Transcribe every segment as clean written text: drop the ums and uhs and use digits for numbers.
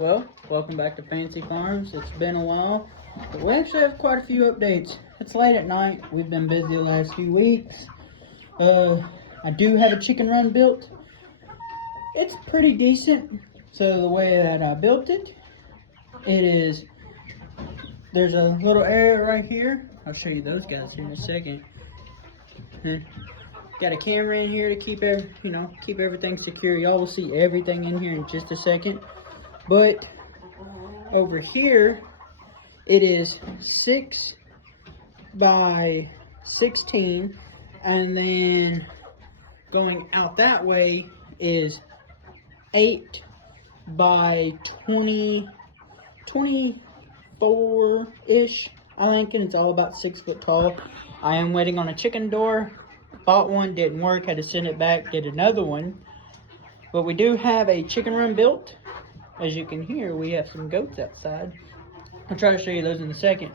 Well, welcome back to Fancy Farms. It's been a while, but we actually have quite a few updates. It's late at night. We've been busy the last few weeks. I do have a chicken run built. It's pretty decent. So the way that I built it, there's a little area right here. I'll show you those guys in a second. Got a camera in here to keep everything secure. Y'all will see everything in here in just a second. But over here, it is 6 by 16, and then going out that way is 8 by 24-ish, I think, and it's all about 6 foot tall. I am waiting on a chicken door. Bought one, didn't work, had to send it back, did another one. But we do have a chicken run built. As you can hear, we have some goats outside. I'll try to show you those in a second.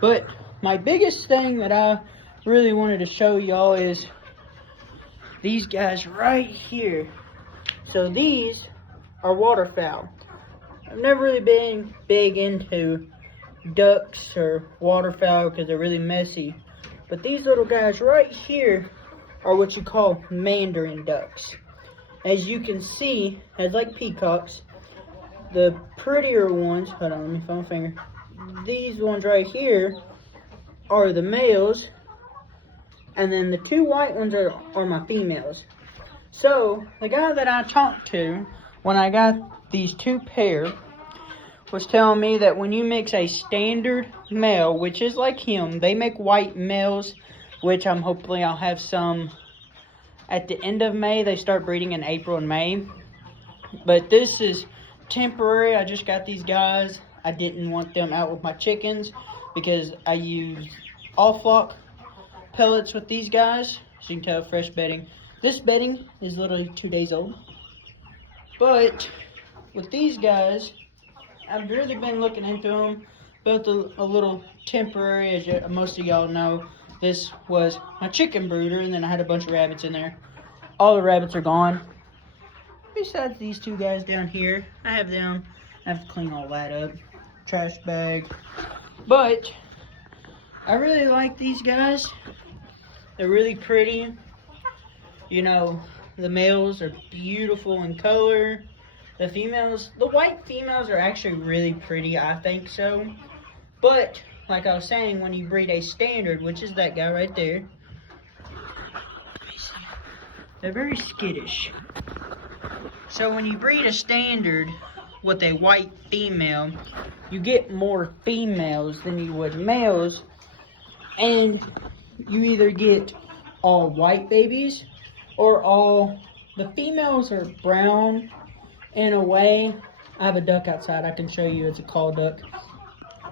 But my biggest thing that I really wanted to show y'all is these guys right here. So these are waterfowl. I've never really been big into ducks or waterfowl because they're really messy. But these little guys right here are what you call mandarin ducks. As you can see, it's like peacocks. The prettier ones, hold on, let me find my finger. These ones right here are the males, and then the two white ones are my females. So, the guy that I talked to when I got these two pair was telling me that when you mix a standard male, which is like him, they make white males, which hopefully I'll have some at the end of May. They start breeding in April and May. But this is temporary. I just got these guys. I didn't want them out with my chickens because I use all-flock pellets with these guys. As you can tell, fresh bedding. This bedding is literally 2 days old. But with these guys, I've really been looking into them. Built a little temporary, as most of y'all know. This was my chicken brooder, and then I had a bunch of rabbits in there. All the rabbits are gone. Besides these two guys down here, I have them. I have to clean all that up. Trash bag. But I really like these guys. They're really pretty. You know, the males are beautiful in color. The females, the white females are actually really pretty, I think so. But, like I was saying, when you breed a standard, which is that guy right there, they're very skittish. So when you breed a standard with a white female, you get more females than you would males. And you either get all white babies or the females are brown in a way. I have a duck outside I can show you. It's a call duck,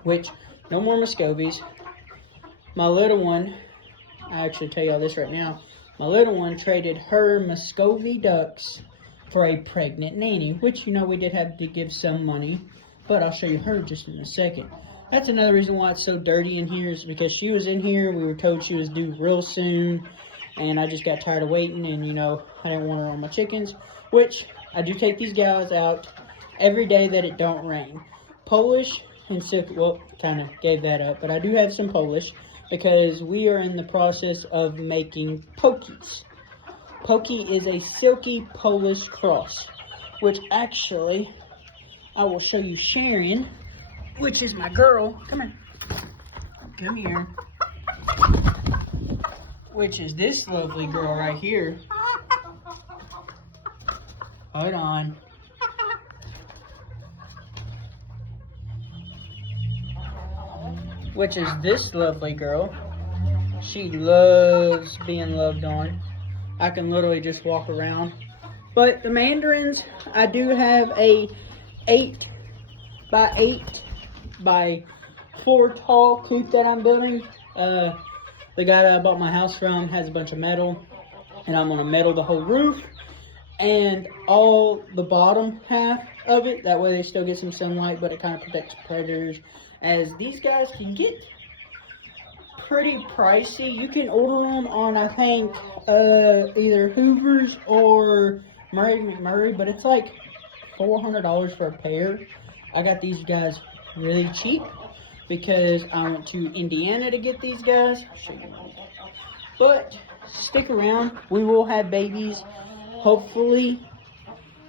which no more Muscovies. My little one, I actually tell y'all this right now, my little one traded her Muscovy ducks for a pregnant nanny, which, we did have to give some money, but I'll show you her just in a second. That's another reason why it's so dirty in here, is because she was in here. We were told she was due real soon, and I just got tired of waiting, and, I didn't want her on my chickens, which I do take these guys out every day that it don't rain. Polish and silky, well, kind of gave that up, but I do have some Polish because we are in the process of making pokies. Pokey is a silky Polish cross, which actually I will show you Sharon, which is my girl. Come here. Come here. Which is this lovely girl right here. Hold on. Which is this lovely girl. She loves being loved on. I can literally just walk around. But the mandarins, I do have a 8 by 8 by 4 tall coop that I'm building. The guy that I bought my house from has a bunch of metal, and I'm gonna metal the whole roof and all the bottom half of it. That way they still get some sunlight, but it kind of protects predators, as these guys can get pretty pricey. You can order them on, I think, either Hoover's or Murray McMurray, but it's like $400 for a pair. I got these guys really cheap because I went to Indiana to get these guys. But stick around. We will have babies hopefully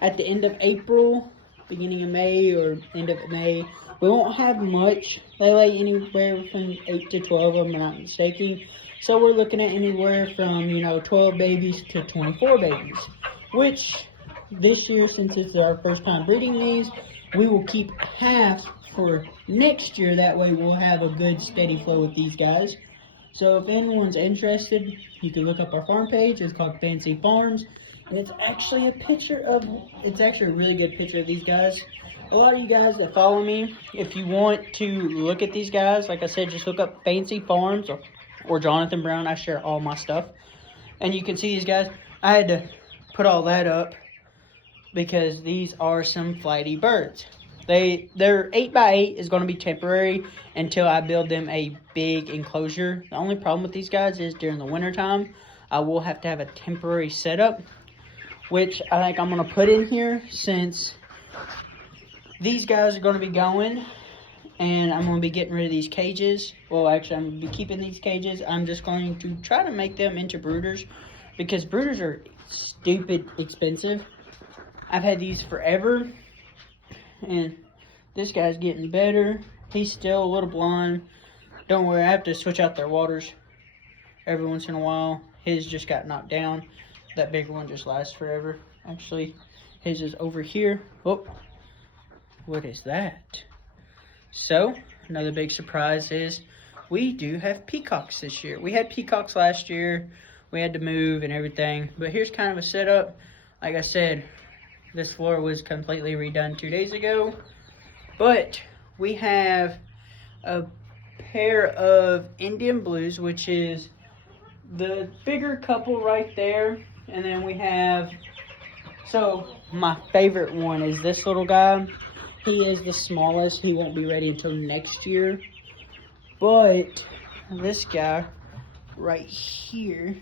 at the end of April, beginning of May, or end of May. We won't have much. They lay anywhere from 8 to 12, if I'm not mistaken. So we're looking at anywhere from, 12 babies to 24 babies. Which, this year, since it's our first time breeding these, we will keep half for next year. That way we'll have a good steady flow with these guys. So if anyone's interested, you can look up our farm page. It's called Fancy Farms. And it's actually a really good picture of these guys. A lot of you guys that follow me, if you want to look at these guys, like I said, just look up Fancy Farms or Jonathan Brown. I share all my stuff. And you can see these guys. I had to put all that up because these are some flighty birds. Their 8x8 is going to be temporary until I build them a big enclosure. The only problem with these guys is during the winter time, I will have to have a temporary setup, which I think I'm going to put in here since these guys are going to be going, and I'm going to be getting rid of these cages. Well, actually, I'm going to be keeping these cages. I'm just going to try to make them into brooders because brooders are stupid expensive. I've had these forever, and this guy's getting better. He's still a little blind. Don't worry, I have to switch out their waters every once in a while. His just got knocked down. That big one just lasts forever. Actually, his is over here. Oh, what is that? So, another big surprise is we do have peacocks this year. We had peacocks last year. We had to move and everything. But here's kind of a setup. Like I said, this floor was completely redone 2 days ago. But we have a pair of Indian blues, which is the bigger couple right there. And then we have, so my favorite one is this little guy. He is the smallest. He won't be ready until next year. But this guy right here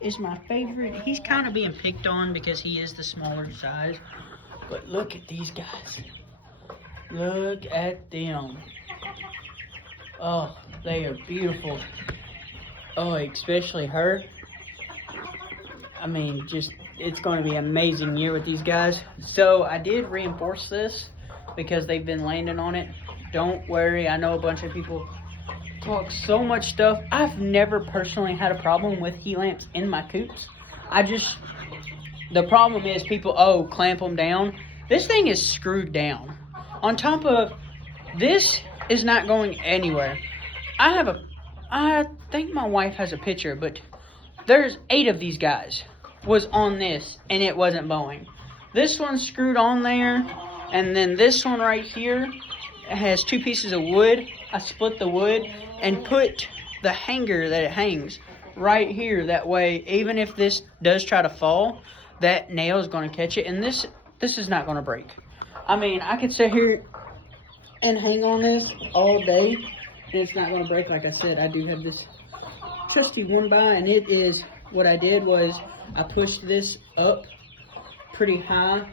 is my favorite. He's kind of being picked on because he is the smaller size. But look at these guys. Look at them. Oh, they are beautiful. Oh, especially her. I mean, just, it's going to be an amazing year with these guys. So I did reinforce this because they've been landing on it. Don't worry, I know a bunch of people talk so much stuff. I've never personally had a problem with heat lamps in my coops. The problem is people, clamp them down. This thing is screwed down. On top of, this is not going anywhere. I think my wife has a picture, but there's 8 of these guys was on this, and it wasn't bowing. This one's screwed on there, and then this one right here has 2 pieces of wood. I split the wood and put the hanger that it hangs right here. That way, even if this does try to fall, that nail is going to catch it, and this is not going to break. I mean, I could sit here and hang on this all day, and it's not going to break. Like I said, I do have this trusty 1x, and it is, what I did was I pushed this up pretty high,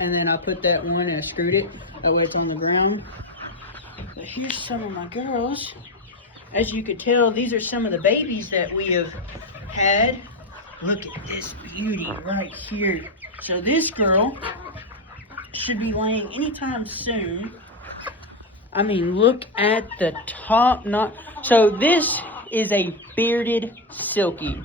and then I put that one and I screwed it. That way it's on the ground. But here's some of my girls. As you could tell, these are some of the babies that we have had. Look at this beauty right here. So this girl should be laying anytime soon. I mean, look at the top knot. So this is a bearded silky.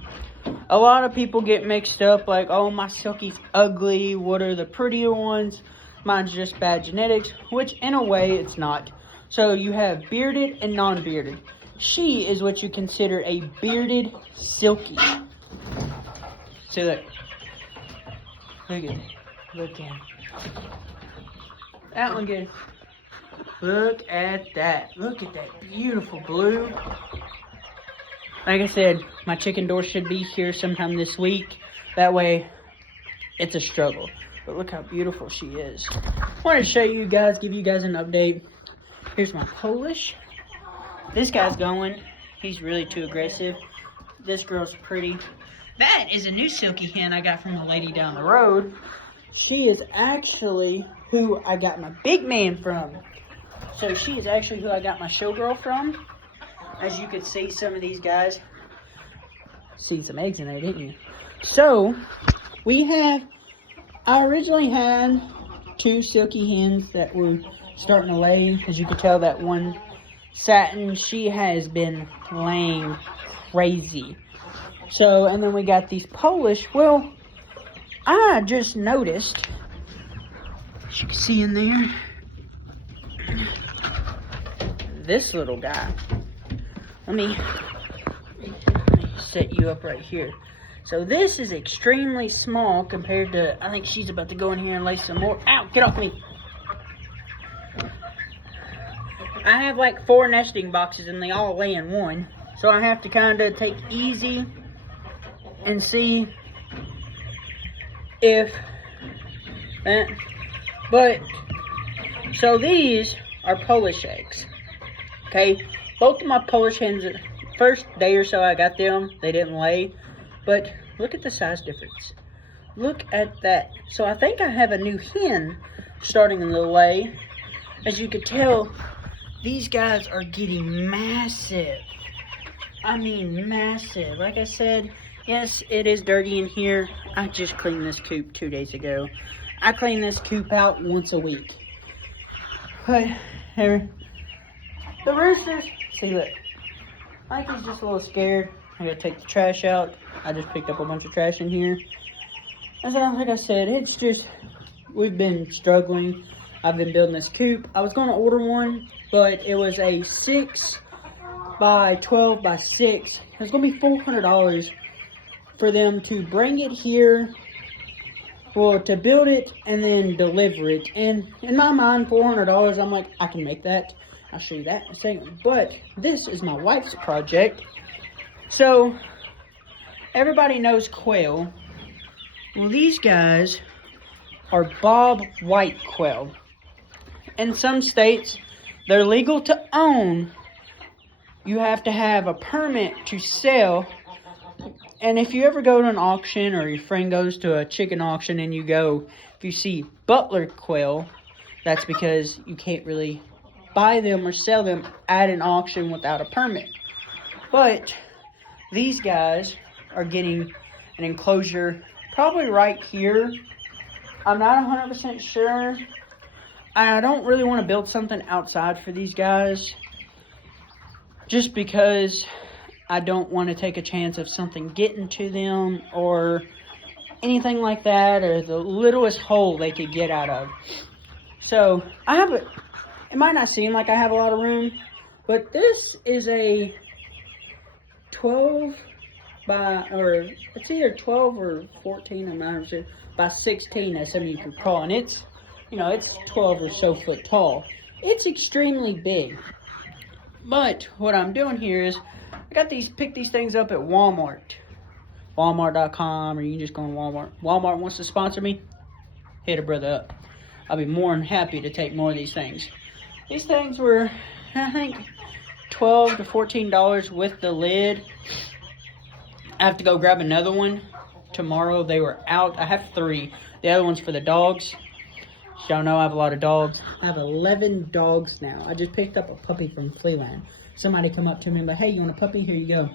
A lot of people get mixed up like, oh, my silky's ugly. What are the prettier ones? Mine's just bad genetics, which in a way it's not. So you have bearded and non-bearded. She is what you consider a bearded silky. So look. Look at it. Look at it. That one good. Look at that. Look at that beautiful blue. Like I said, my chicken door should be here sometime this week. That way, it's a struggle. But look how beautiful she is. I wanted to show you guys, give you guys an update. Here's my Polish. This guy's going. He's really too aggressive. This girl's pretty. That is a new silky hen I got from the lady down the road. She is actually who I got my big man from. So she is actually who I got my showgirl from. As you can see, some of these guys see some eggs in there, didn't you? So I originally had 2 silky hens that were starting to lay. As you can tell, that one satin, she has been laying crazy. So, and then we got these Polish. Well, I just noticed, as you can see in there, this little guy. Let me set you up right here. So this is extremely small compared to, I think she's about to go in here and lay some more. Ow, get off me. I have like 4 nesting boxes and they all lay in one. So I have to kind of take easy and see if that, but, so these are Polish eggs, okay? Both of my Polish hens, first day or so I got them, they didn't lay, but look at the size difference. Look at that. So I think I have a new hen starting to lay. As you can tell, these guys are getting massive. I mean massive. Like I said, yes, it is dirty in here. I just cleaned this coop 2 days ago. I clean this coop out once a week. But here, the roosters, see, look, I think he's just a little scared. I gotta take the trash out. I just picked up a bunch of trash in here. And so, like I said, it's just, we've been struggling. I've been building this coop. I was gonna order one, but it was a 6 by 12 by 6. It was gonna be $400 for them to bring it here, well, to build it and then deliver it. And in my mind, $400, I'm like, I can make that. I'll show you that in a second. But this is my wife's project. So, everybody knows quail. Well, these guys are bob white quail. In some states, they're legal to own. You have to have a permit to sell. And if you ever go to an auction or your friend goes to a chicken auction and you go, if you see butler quail, that's because you can't really buy them or sell them at an auction without a permit. But these guys are getting an enclosure probably right here. I'm not 100% sure. I don't really want to build something outside for these guys, just because I don't want to take a chance of something getting to them or anything like that, or the littlest hole they could get out of. So I have it might not seem like I have a lot of room, but this is a 12 by, or it's either 12 or 14, I'm not sure, by 16, as some of you could call, and it's, you know, it's 12 or so foot tall. It's extremely big. But what I'm doing here is I got picked these things up at Walmart. Walmart.com, or you can just go on Walmart. Walmart wants to sponsor me, hit a brother up. I'll be more than happy to take more of these things. These things were, I think, $12 to $14 with the lid. I have to go grab another one tomorrow. They were out. I have 3. The other one's for the dogs. Y'all know I have a lot of dogs. I have 11 dogs now. I just picked up a puppy from Flealand. Somebody come up to me and be like, hey, you want a puppy? Here you go.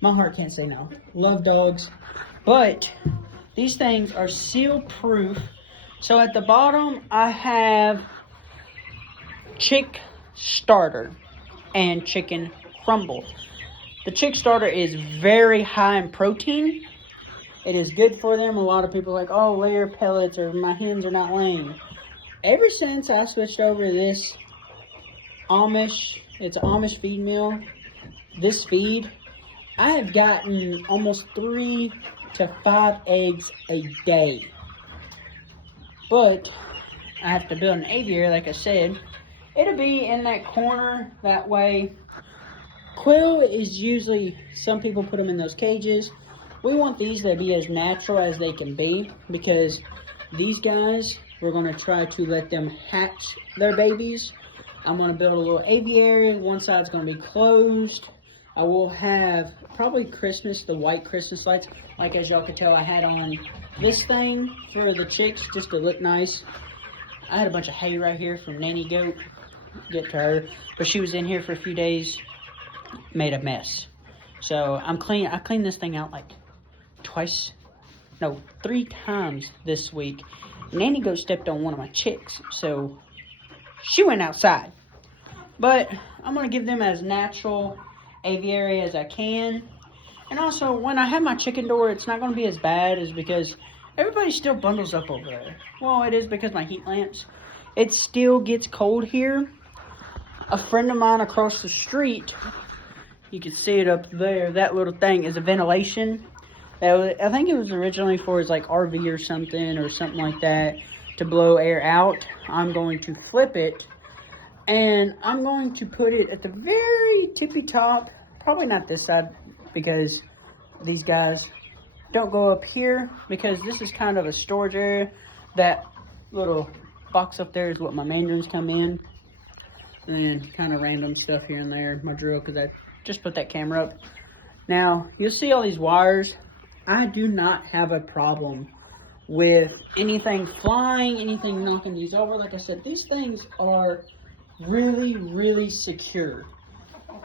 My heart can't say no. Love dogs. But these things are seal proof. So at the bottom, I have chick starter and chicken crumble. The chick starter is very high in protein. It is good for them. A lot of people are like, oh, layer pellets, or my hens are not laying. Ever since I switched over to this Amish, it's an Amish feed mill, this feed, I have gotten almost 3 to 5 eggs a day. But I have to build an aviary, like I said. It'll be in that corner, that way. Quail is usually, some people put them in those cages. We want these to be as natural as they can be, because these guys, we're going to try to let them hatch their babies. I'm going to build a little aviary. One side's going to be closed. I will have probably Christmas, the white Christmas lights. Like as y'all can tell, I had on this thing for the chicks just to look nice. I had a bunch of hay right here from Nanny Goat. Get to her. But she was in here for a few days. Made a mess. So I'm clean. I cleaned this thing out like 3 times this week. Nanny Goat stepped on one of my chicks. So she went outside. But I'm going to give them as natural aviary as I can. And also, when I have my chicken door, it's not going to be as bad as because everybody still bundles up over there. Well, it is because my heat lamps. It still gets cold here. A friend of mine across the street, you can see it up there, that little thing is a ventilation. I think it was originally for his like RV or something like that, to blow air out. I'm going to flip it. And I'm going to put it at the very tippy top. Probably not this side because these guys don't go up here. Because this is kind of a storage area. That little box up there is what my mandarins come in. And then kind of random stuff here and there. My drill, because I just put that camera up. Now, you'll see all these wires. I do not have a problem with anything flying, anything knocking these over. Like I said, these things are really, really secure.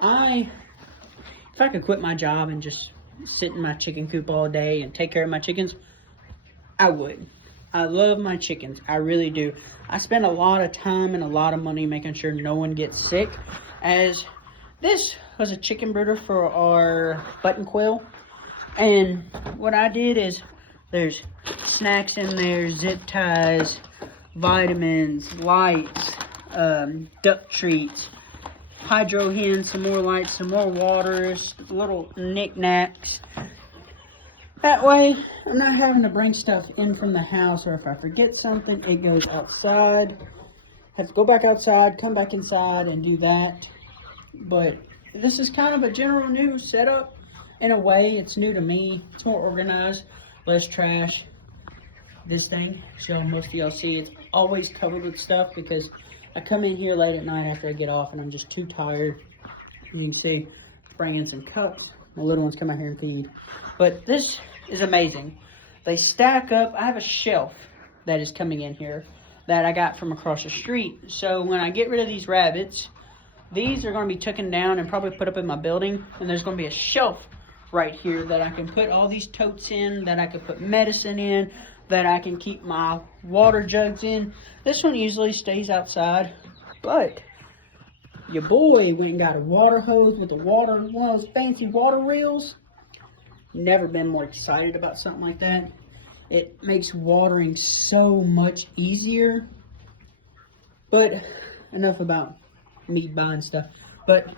If I could quit my job and just sit in my chicken coop all day and take care of my chickens, I would. I love my chickens. I really do. I spend a lot of time and a lot of money making sure no one gets sick, as this was a chicken brooder for our button quail. And what I did is, there's snacks in there, zip ties, vitamins, lights, duck treats, hydro hens, some more lights, some more waters, little knickknacks. That way, I'm not having to bring stuff in from the house, or if I forget something, it goes outside. Have to go back outside, come back inside, and do that. But this is kind of a general new setup. In a way, it's new to me. It's more organized, less trash. This thing, so most of y'all see, it's always covered with stuff because I come in here late at night after I get off and I'm just too tired. And you can see, bring in some cups. My little ones come out here and feed. But this is amazing. They stack up. I have a shelf that is coming in here that I got from across the street. So when I get rid of these rabbits, these are going to be taken down and probably put up in my building. And there's going to be a shelf right here that I can put all these totes in, that I can put medicine in, that I can keep my water jugs in. This one usually stays outside, but your boy went and got a water hose with one of those fancy water reels. Never been more excited about something like that. It makes watering so much easier. But enough about me buying stuff. But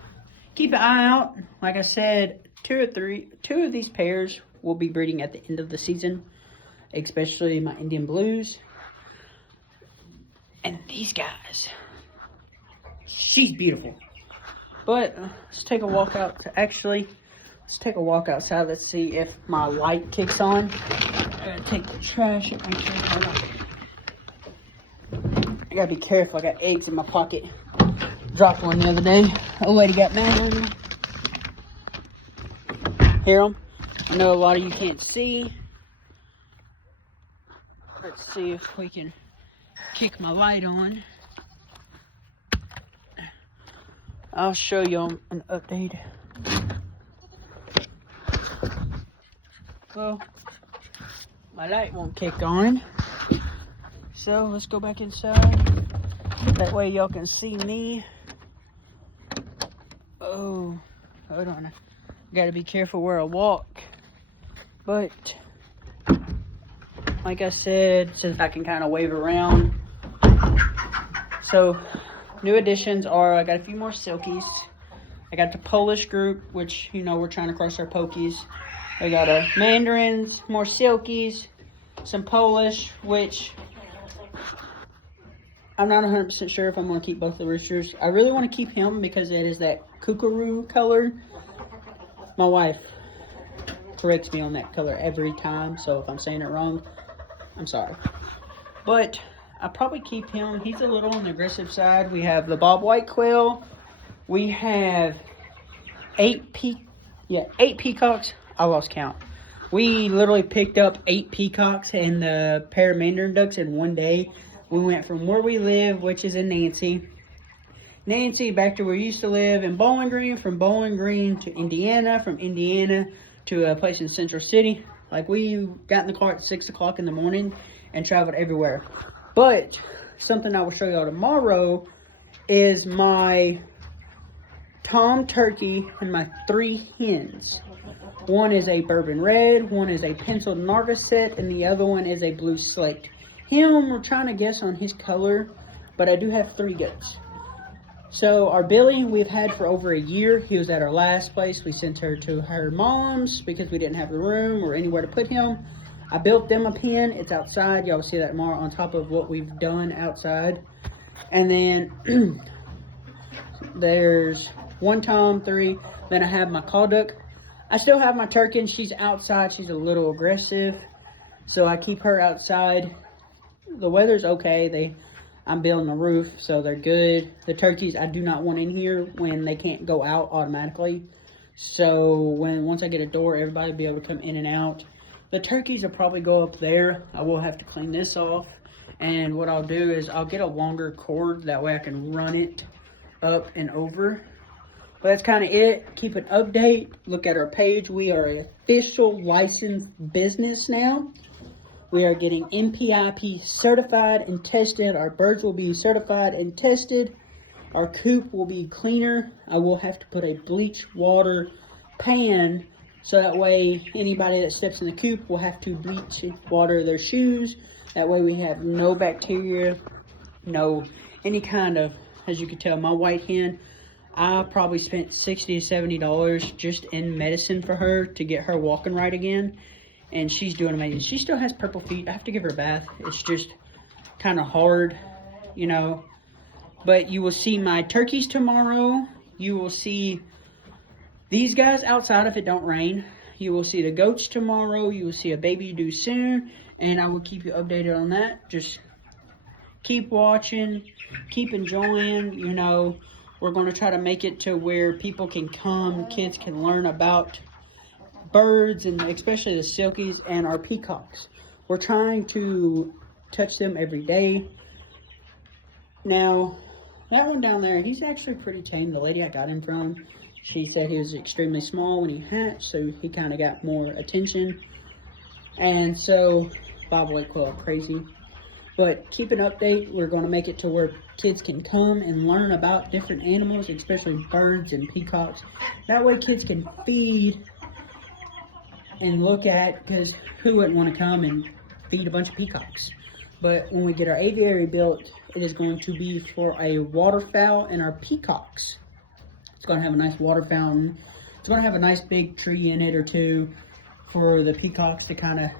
keep an eye out. Like I said, two of these pairs will be breeding at the end of the season. Especially my Indian Blues. And these guys. She's beautiful. But let's take a walk out. Let's take a walk outside. Let's see if my light kicks on. I gotta take the trash and make sure. Hold on. I gotta be careful. I got eggs in my pocket. Dropped one the other day. A lady got mad at me. Hear them? I know a lot of you can't see. Let's see if we can kick my light on. I'll show you an update. Well, my light won't kick on. So let's go back inside. That way y'all can see me. Oh, hold on. Gotta be careful where I walk. But like I said, since I can kind of wave around. So, new additions are, I got a few more silkies. I got the Polish group, which, you know, we're trying to cross our pokies. I got a mandarins, more silkies, some Polish, which I'm not 100% sure if I'm going to keep both the roosters. I really want to keep him because it is that kookaroo color. My wife corrects me on that color every time, so if I'm saying it wrong, I'm sorry. But I'll probably keep him. He's a little on the aggressive side. We have the bob white quail. We have 8 peacocks. I lost count. We literally picked up 8 peacocks and the pair of mandarin ducks in one day. We went from where we live, which is in Nancy, back to where we used to live in Bowling Green, from Bowling Green to Indiana, from Indiana to a place in Central City. Like, we got in the car at 6 o'clock in the morning and traveled everywhere. But something I will show y'all tomorrow is my tom turkey and my 3 hens. One is a bourbon red, one is a penciled Narvacet, and the other one is a blue slate. We're trying to guess on his color, but I do have 3 goats. So our Billy, we've had for over a year. He was at our last place. We sent her to her mom's because we didn't have the room or anywhere to put him. I built them a pen. It's outside. Y'all will see that tomorrow on top of what we've done outside. And then there's 1 tom, 3. Then I have my call duck. I still have my turkey, and she's outside. She's a little aggressive, so I keep her outside. The weather's okay. I'm building a roof, so they're good. The turkeys I do not want in here when they can't go out automatically. So once I get a door, everybody will be able to come in and out. The turkeys will probably go up there. I will have to clean this off. And what I'll do is I'll get a longer cord. That way I can run it up and over. But that's kind of it. Keep an update. Look at our page. We are an official licensed business now. We are getting NPIP certified and tested. Our birds will be certified and tested. Our coop will be cleaner. I will have to put a bleach water pan, so that way anybody that steps in the coop will have to bleach water their shoes. That way we have no bacteria, no any kind of, as you can tell, my white hen, I probably spent $60 to $70 just in medicine for her to get her walking right again. And she's doing amazing. She still has purple feet. I have to give her a bath. It's just kind of hard, you know. But you will see my turkeys tomorrow. You will see these guys outside if it don't rain. You will see the goats tomorrow. You will see a baby due soon. And I will keep you updated on that. Just keep watching. Keep enjoying. You know, we're going to try to make it to where people can come. Kids can learn about birds, and especially the silkies and our peacocks. We're trying to touch them every day. Now, that one down there, he's actually pretty tame. The lady I got him from, she said he was extremely small when he hatched, so he kind of got more attention. And so, bobwhite quail are crazy. But keep an update. We're going to make it to where kids can come and learn about different animals, especially birds and peacocks. That way kids can feed and look at, because who wouldn't want to come and feed a bunch of peacocks? But when we get our aviary built, it is going to be for a waterfowl and our peacocks. It's going to have a nice water fountain. It's going to have a nice big tree in it or two for the peacocks to kind of,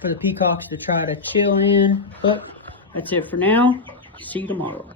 for the peacocks to try to chill in. But that's it for now. See you tomorrow.